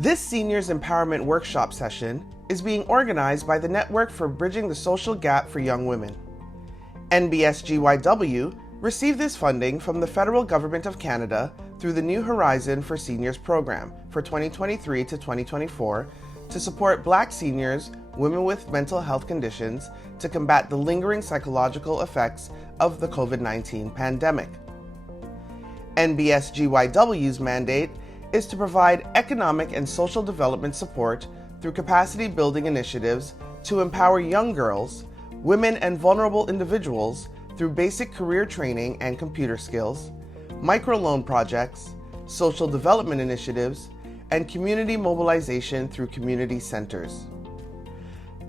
This Seniors Empowerment Workshop session is being organized by the Network for Bridging the Social Gap for Young Women. NBSGYW received this funding from the Federal Government of Canada through the New Horizon for Seniors program for 2023 to 2024 to support Black seniors, women with mental health conditions, to combat the lingering psychological effects of the COVID-19 pandemic. NBSGYW's mandate is to provide economic and social development support through capacity building initiatives to empower young girls, women, and vulnerable individuals through basic career training and computer skills, microloan projects, social development initiatives, and community mobilization through community centers.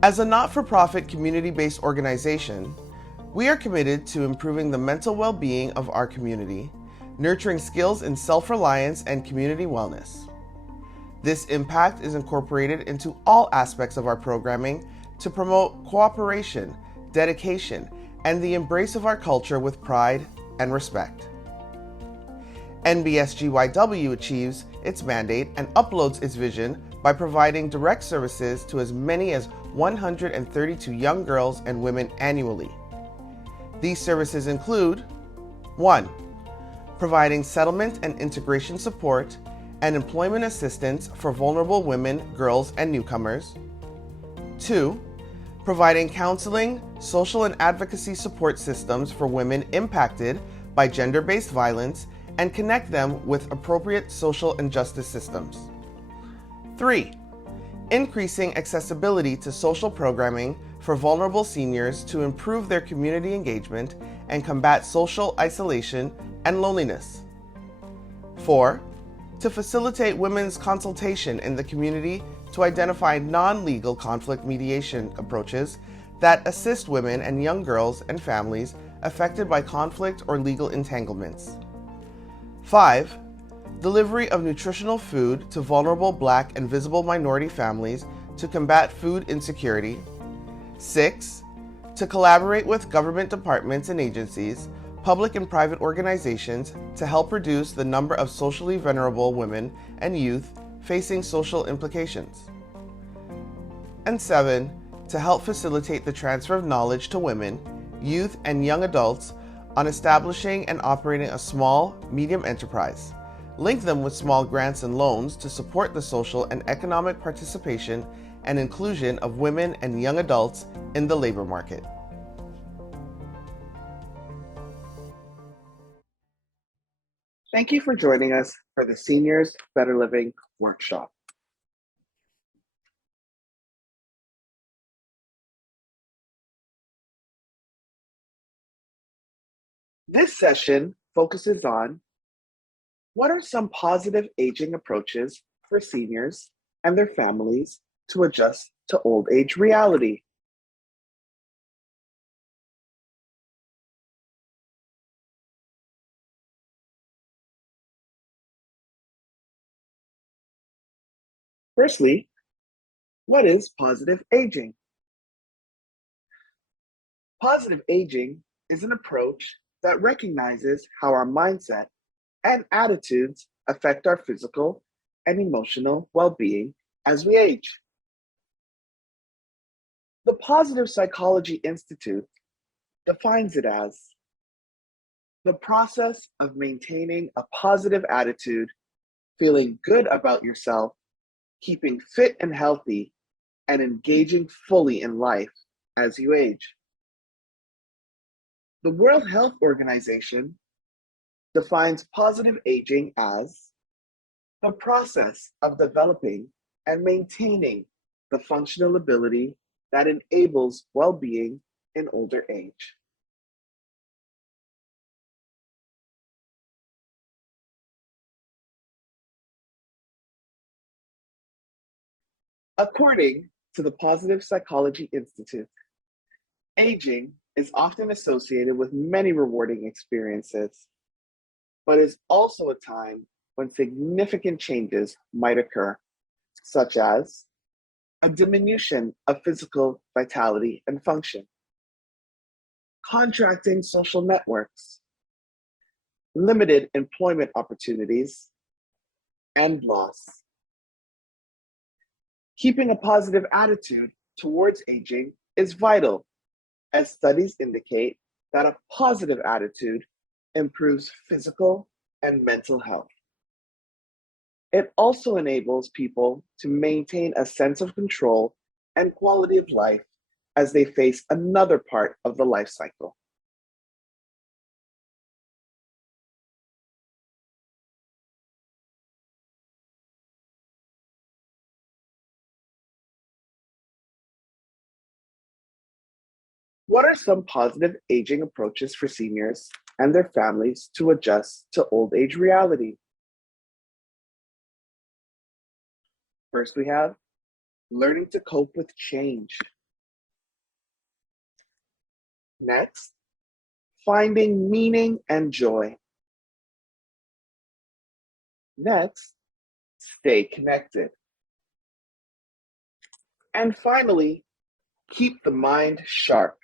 As a not-for-profit community-based organization, we are committed to improving the mental well-being of our community, nurturing skills in self-reliance and community wellness. This impact is incorporated into all aspects of our programming to promote cooperation, dedication, and the embrace of our culture with pride and respect. NBSGYW achieves its mandate and uploads its vision by providing direct services to as many as 132 young girls and women annually. These services include 1. Providing settlement and integration support and employment assistance for vulnerable women, girls, and newcomers. 2. Providing counseling, social and advocacy support systems for women impacted by gender-based violence and connect them with appropriate social and justice systems. 3. Increasing accessibility to social programming for vulnerable seniors to improve their community engagement and combat social isolation and loneliness. 4. To facilitate women's consultation in the community to identify non-legal conflict mediation approaches that assist women and young girls and families affected by conflict or legal entanglements. 5. Delivery of nutritional food to vulnerable Black and visible minority families to combat food insecurity. 6. To collaborate with government departments and agencies, public and private organizations to help reduce the number of socially vulnerable women and youth facing social implications. And 7. To help facilitate the transfer of knowledge to women, youth, and young adults on establishing and operating a small, medium enterprise. Link them with small grants and loans to support the social and economic participation and inclusion of women and young adults in the labor market. Thank you for joining us for the Seniors Better Living Workshop. This session focuses on what are some positive aging approaches for seniors and their families to adjust to old age reality. Firstly, what is positive aging? Positive aging is an approach that recognizes how our mindset and attitudes affect our physical and emotional well-being as we age. The Positive Psychology Institute defines it as the process of maintaining a positive attitude, feeling good about yourself, keeping fit and healthy, and engaging fully in life as you age. The World Health Organization defines positive aging as the process of developing and maintaining the functional ability that enables well-being in older age. According to the Positive Psychology Institute, aging is often associated with many rewarding experiences, but is also a time when significant changes might occur, such as a diminution of physical vitality and function, contracting social networks, limited employment opportunities, and loss. Keeping a positive attitude towards aging is vital, as studies indicate that a positive attitude improves physical and mental health. It also enables people to maintain a sense of control and quality of life as they face another part of the life cycle. What are some positive aging approaches for seniors and their families to adjust to old age reality? First, we have learning to cope with change. Next, finding meaning and joy. Next, stay connected. And finally, keep the mind sharp.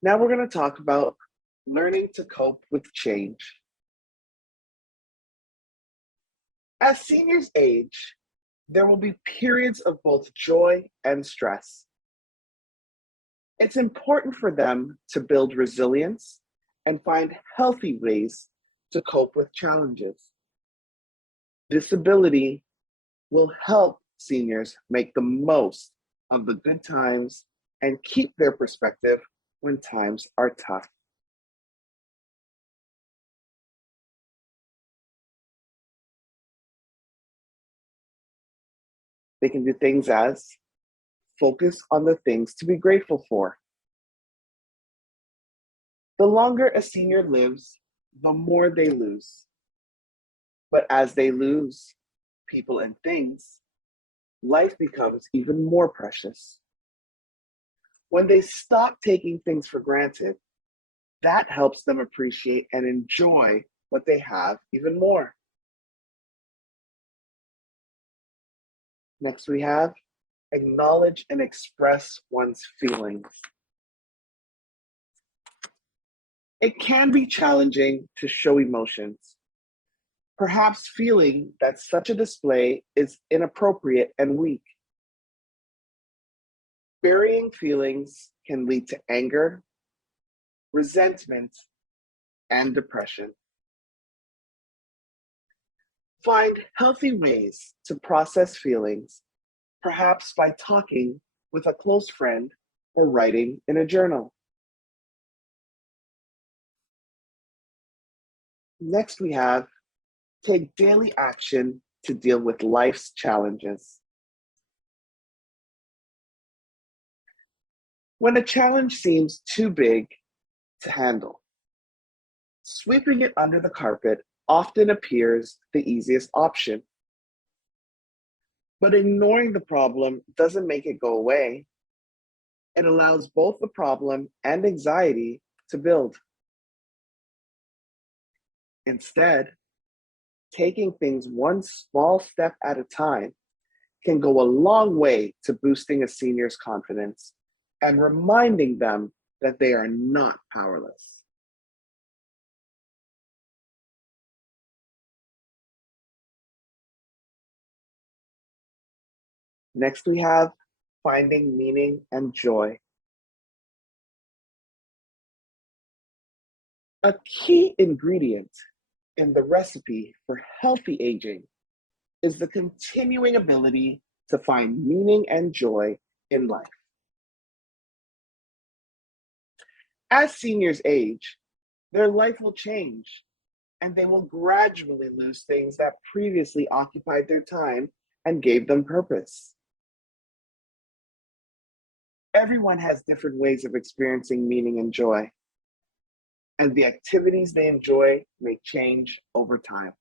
Now we're going to talk about learning to cope with change. As seniors age, there will be periods of both joy and stress. It's important for them to build resilience and find healthy ways to cope with challenges. This ability will help seniors make the most of the good times and keep their perspective when times are tough. They can do things as focus on the things to be grateful for. The longer a senior lives, the more they lose. But as they lose people and things, life becomes even more precious. When they stop taking things for granted, that helps them appreciate and enjoy what they have even more. Next, we have acknowledge and express one's feelings. It can be challenging to show emotions, perhaps feeling that such a display is inappropriate and weak. Burying feelings can lead to anger, resentment, and depression. Find healthy ways to process feelings, perhaps by talking with a close friend or writing in a journal. Next, we have take daily action to deal with life's challenges. When a challenge seems too big to handle, sweeping it under the carpet often appears the easiest option. But ignoring the problem doesn't make it go away. It allows both the problem and anxiety to build. Instead, taking things one small step at a time can go a long way to boosting a senior's confidence and reminding them that they are not powerless. Next, we have finding meaning and joy. A key ingredient in the recipe for healthy aging is the continuing ability to find meaning and joy in life. As seniors age, their life will change and they will gradually lose things that previously occupied their time and gave them purpose. Everyone has different ways of experiencing meaning and joy, and the activities they enjoy may change over time.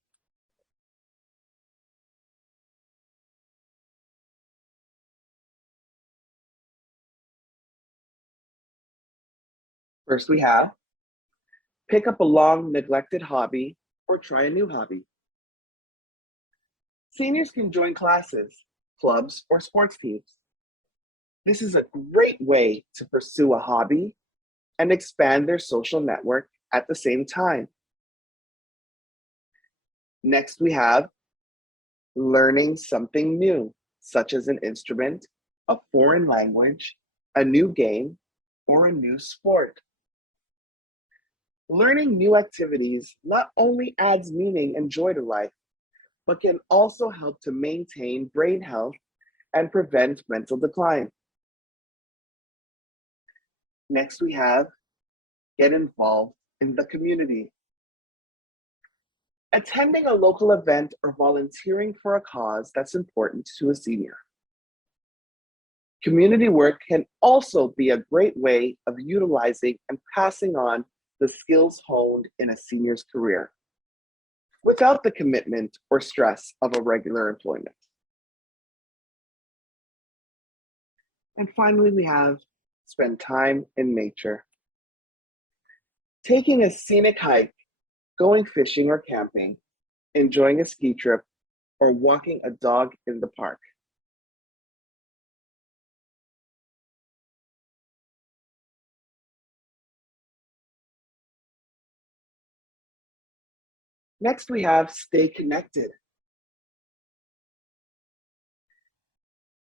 First, we have pick up a long neglected hobby or try a new hobby. Seniors can join classes, clubs, or sports teams. This is a great way to pursue a hobby and expand their social network at the same time. Next, we have learning something new, such as an instrument, a foreign language, a new game, or a new sport. Learning new activities not only adds meaning and joy to life, but can also help to maintain brain health and prevent mental decline. Next, we have get involved in the community. Attending a local event or volunteering for a cause that's important to a senior. Community work can also be a great way of utilizing and passing on the skills honed in a senior's career without the commitment or stress of a regular employment. And finally, we have spend time in nature. Taking a scenic hike, going fishing or camping, enjoying a ski trip, or walking a dog in the park. Next, we have stay connected.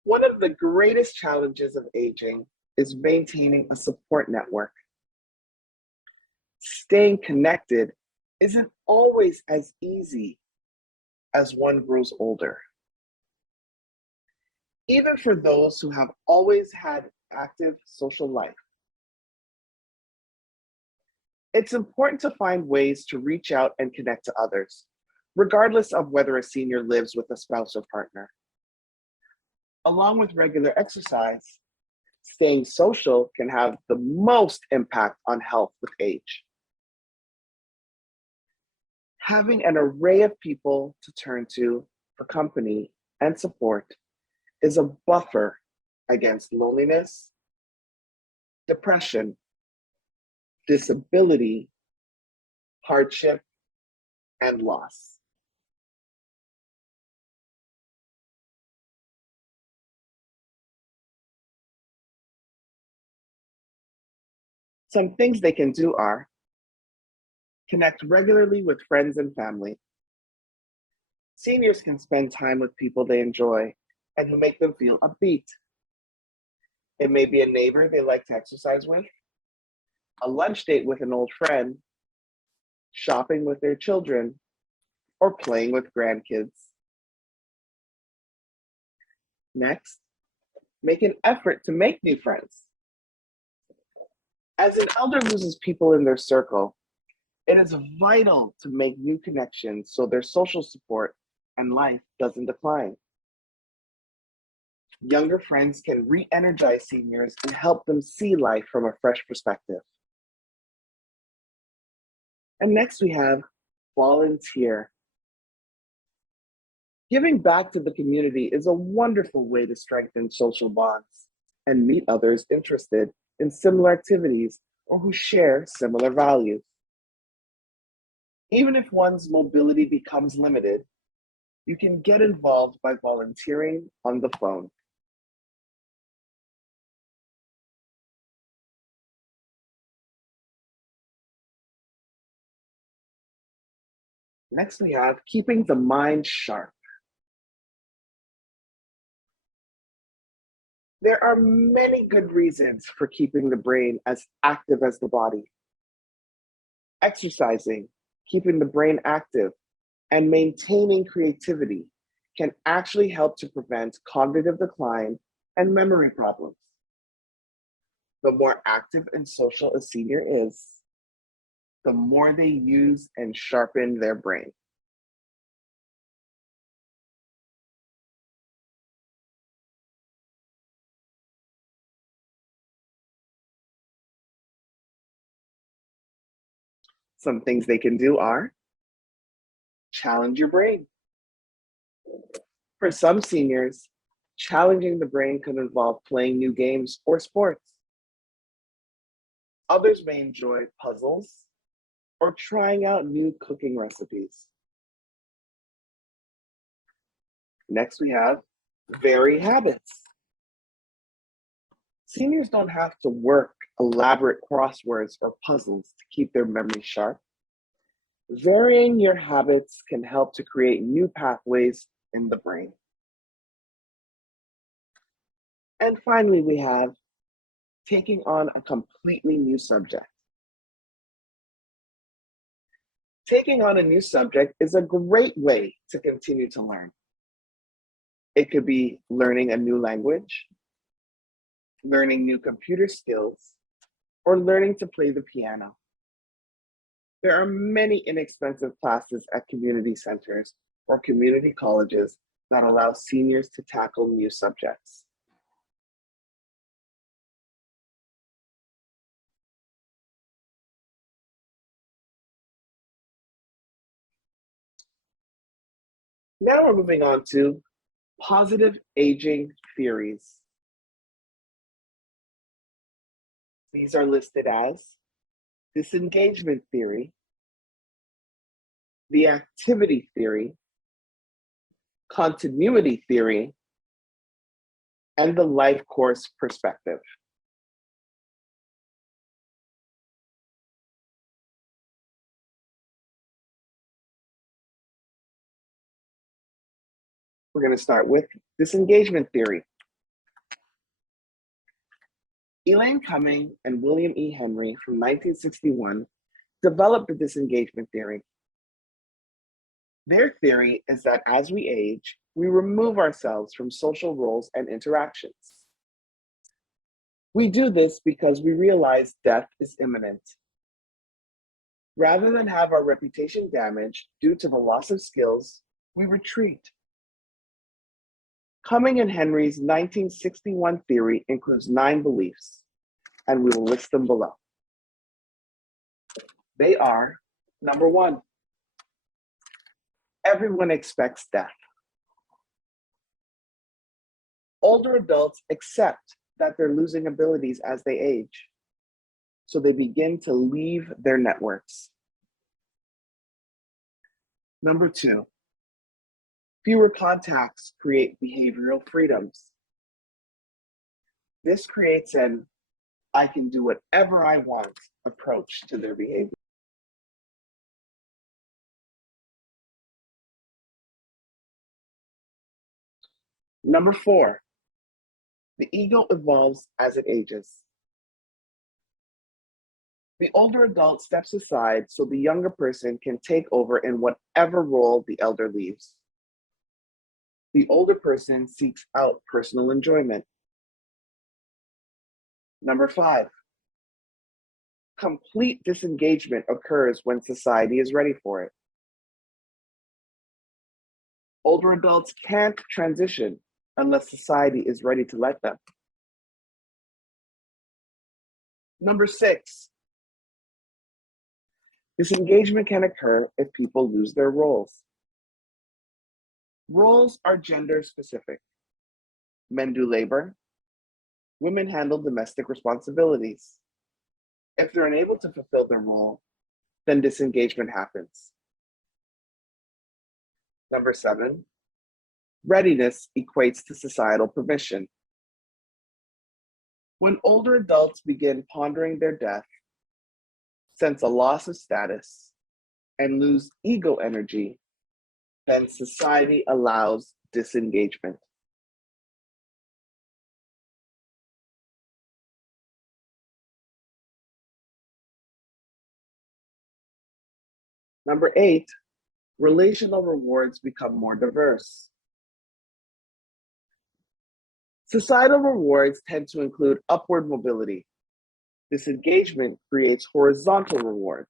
One of the greatest challenges of aging is maintaining a support network. Staying connected isn't always as easy as one grows older. Even for those who have always had active social life, it's important to find ways to reach out and connect to others, regardless of whether a senior lives with a spouse or partner. Along with regular exercise, staying social can have the most impact on health with age. Having an array of people to turn to for company and support is a buffer against loneliness, depression, disability, hardship, and loss. Some things they can do are connect regularly with friends and family. Seniors can spend time with people they enjoy and who make them feel upbeat. It may be a neighbor they like to exercise with, a lunch date with an old friend, shopping with their children, or playing with grandkids. Next, make an effort to make new friends. As an elder loses people in their circle, it is vital to make new connections so their social support and life doesn't decline. Younger friends can re-energize seniors and help them see life from a fresh perspective. And next we have volunteer. Giving back to the community is a wonderful way to strengthen social bonds and meet others interested in similar activities or who share similar values. Even if one's mobility becomes limited, you can get involved by volunteering on the phone. Next, we have keeping the mind sharp. There are many good reasons for keeping the brain as active as the body. Exercising, keeping the brain active, and maintaining creativity can actually help to prevent cognitive decline and memory problems. The more active and social a senior is, the more they use and sharpen their brain. Some things they can do are challenge your brain. For some seniors, challenging the brain could involve playing new games or sports. Others may enjoy puzzles or trying out new cooking recipes. Next, we have vary habits. Seniors don't have to work elaborate crosswords or puzzles to keep their memory sharp. Varying your habits can help to create new pathways in the brain. And finally, we have taking on a completely new subject. Taking on a new subject is a great way to continue to learn. It could be learning a new language, learning new computer skills, or learning to play the piano. There are many inexpensive classes at community centers or community colleges that allow seniors to tackle new subjects. Now we're moving on to positive aging theories. These are listed as disengagement theory, the activity theory, continuity theory, and the life course perspective. We're going to start with disengagement theory. Elaine Cumming and William E. Henry from 1961 developed the disengagement theory. Their theory is that as we age, we remove ourselves from social roles and interactions. We do this because we realize death is imminent. Rather than have our reputation damaged due to the loss of skills, we retreat. Cumming and Henry's 1961 theory includes 9 beliefs, and we will list them below. They are, number 1, everyone expects death. Older adults accept that they're losing abilities as they age, so they begin to leave their networks. Number 2, fewer contacts create behavioral freedoms. This creates an I can do whatever I want approach to their behavior. Number 4, the ego evolves as it ages. The older adult steps aside so the younger person can take over in whatever role the elder leaves. The older person seeks out personal enjoyment. Number 5, complete disengagement occurs when society is ready for it. Older adults can't transition unless society is ready to let them. Number 6, disengagement can occur if people lose their roles. Roles are gender specific. Men do labor, women handle domestic responsibilities. If they're unable to fulfill their role, then disengagement happens. Number 7, readiness equates to societal permission. When older adults begin pondering their death, sense a loss of status, and lose ego energy, then society allows disengagement. Number 8, relational rewards become more diverse. Societal rewards tend to include upward mobility. Disengagement creates horizontal rewards.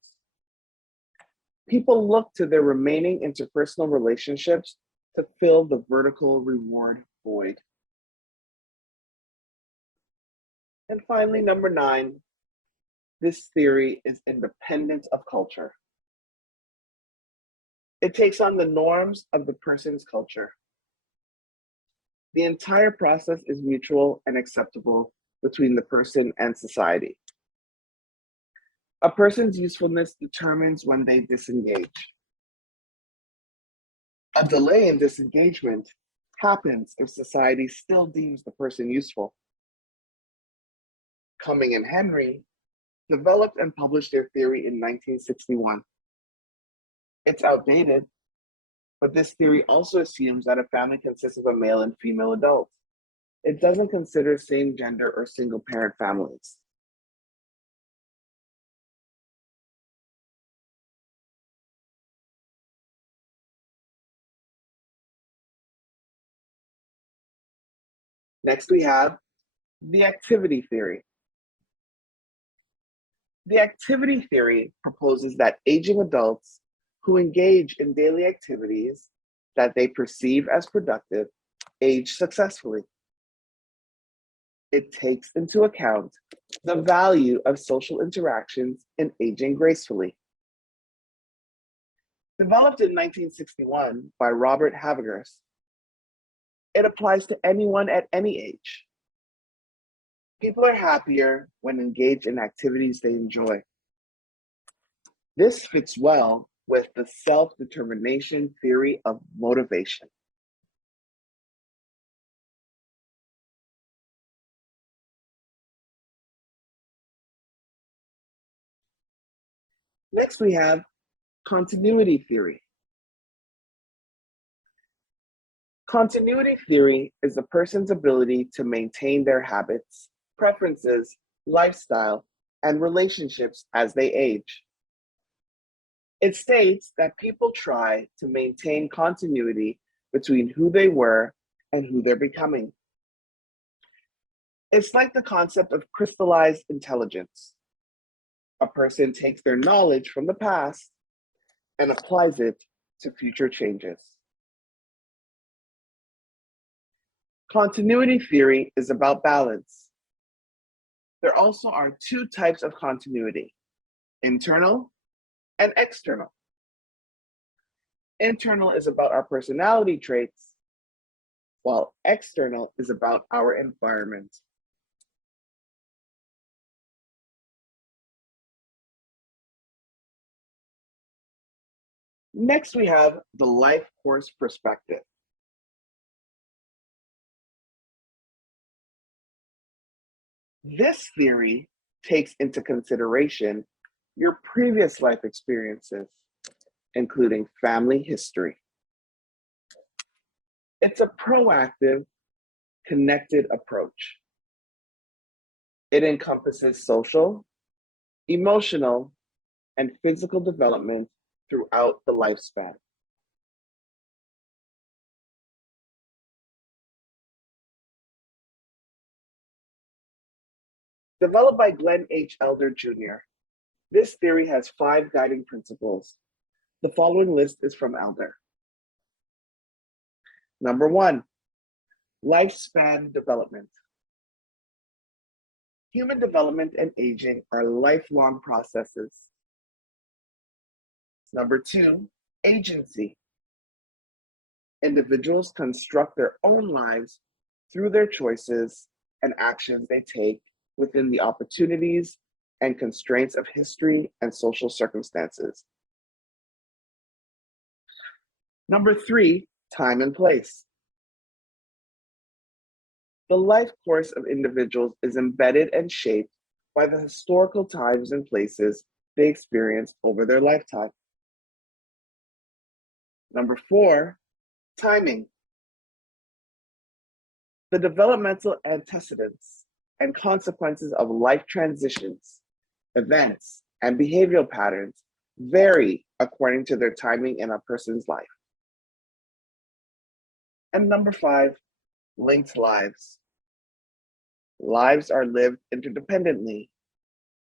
People look to their remaining interpersonal relationships to fill the vertical reward void. And finally, number 9, this theory is independent of culture. It takes on the norms of the person's culture. The entire process is mutual and acceptable between the person and society. A person's usefulness determines when they disengage. A delay in disengagement happens if society still deems the person useful. Cumming and Henry developed and published their theory in 1961. It's outdated, but this theory also assumes that a family consists of a male and female adult. It doesn't consider same gender or single parent families. Next, we have the activity theory. The activity theory proposes that aging adults who engage in daily activities that they perceive as productive age successfully. It takes into account the value of social interactions in aging gracefully. Developed in 1961 by Robert Havegers, it applies to anyone at any age. People are happier when engaged in activities they enjoy. This fits well with the self-determination theory of motivation. Next, we have continuity theory. Continuity theory is a person's ability to maintain their habits, preferences, lifestyle, and relationships as they age. It states that people try to maintain continuity between who they were and who they're becoming. It's like the concept of crystallized intelligence. A person takes their knowledge from the past and applies it to future changes. Continuity theory is about balance. There also are two types of continuity: internal and external. Internal is about our personality traits, while external is about our environment. Next, we have the life course perspective. This theory takes into consideration your previous life experiences, including family history. It's a proactive, connected approach. It encompasses social, emotional, and physical development throughout the lifespan. Developed by Glenn H. Elder Jr., this theory has 5 guiding principles. The following list is from Elder. Number 1, lifespan development. Human development and aging are lifelong processes. Number 2, agency. Individuals construct their own lives through their choices and actions they take within the opportunities and constraints of history and social circumstances. Number 3, time and place. The life course of individuals is embedded and shaped by the historical times and places they experienced over their lifetime. Number 4, timing. The developmental antecedents and consequences of life transitions, events, and behavioral patterns vary according to their timing in a person's life. And number 5, linked lives. Lives are lived interdependently,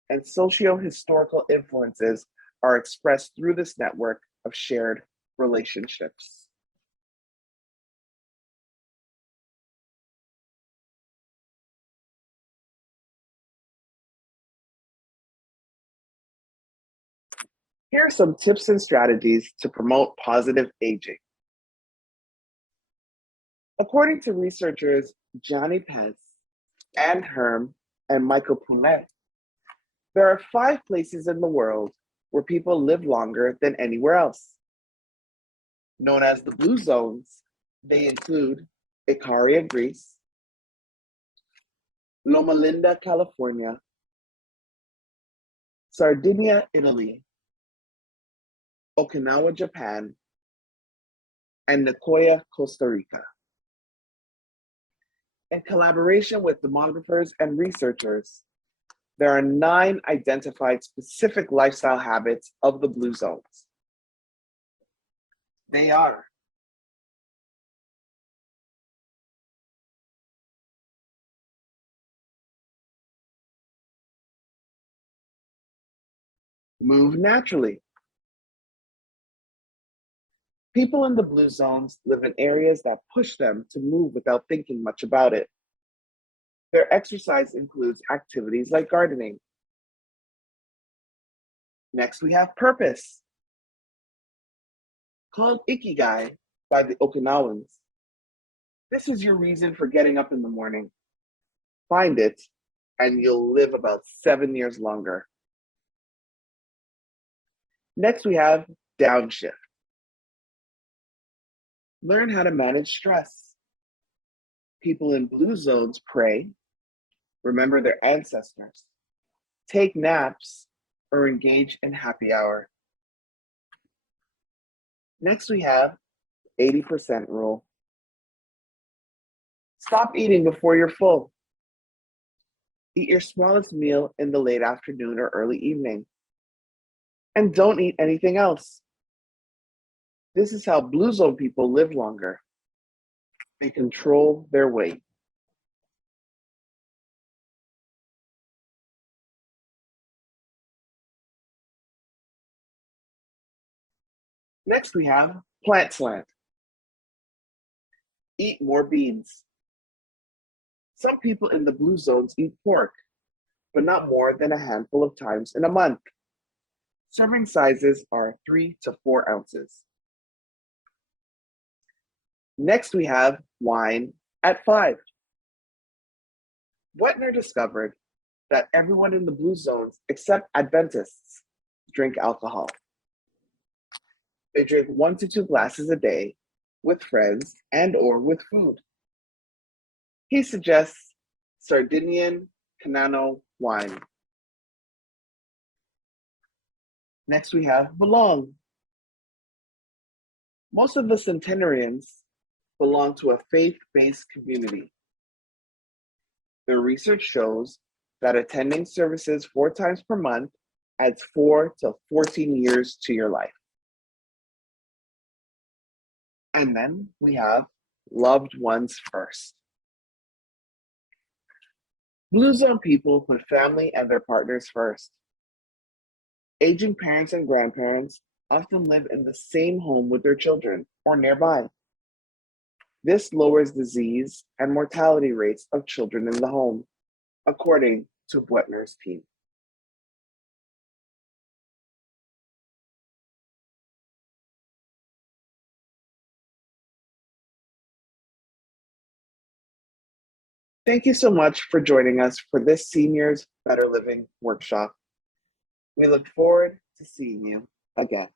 and socio-historical influences are expressed through this network of shared relationships. Here are some tips and strategies to promote positive aging. According to researchers Johnny Pence, Anne Herm, and Michael Poulet, there are 5 places in the world where people live longer than anywhere else. Known as the Blue Zones, they include Ikaria, Greece, Loma Linda, California, Sardinia, Italy, Okinawa, Japan, and Nicoya, Costa Rica. In collaboration with demographers and researchers, there are 9 identified specific lifestyle habits of the blue zones. They are: move naturally. People in the blue zones live in areas that push them to move without thinking much about it. Their exercise includes activities like gardening. Next, we have purpose, called ikigai by the Okinawans. This is your reason for getting up in the morning. Find it, and you'll live about 7 years longer. Next, we have downshift. Learn how to manage stress. People in blue zones pray, remember their ancestors, take naps, or engage in happy hour. Next, we have 80% rule. Stop eating before you're full. Eat your smallest meal in the late afternoon or early evening. And don't eat anything else. This is how blue zone people live longer. They control their weight. Next, we have plant slant. Eat more beans. Some people in the blue zones eat pork, but not more than a handful of times in a month. Serving sizes are 3 to 4 ounces. Next, we have wine at 5. Wetner discovered that everyone in the blue zones, except Adventists, drink alcohol. They drink 1 to 2 glasses a day with friends and or with food. He suggests Sardinian Canano wine. Next, we have belong. Most of the centenarians belong to a faith-based community. Their research shows that attending services 4 times per month adds 4 to 14 years to your life. And then we have loved ones first. Blue zone people put family and their partners first. Aging parents and grandparents often live in the same home with their children or nearby. This lowers disease and mortality rates of children in the home, according to Wetner's team. Thank you so much for joining us for this Seniors Better Living workshop. We look forward to seeing you again.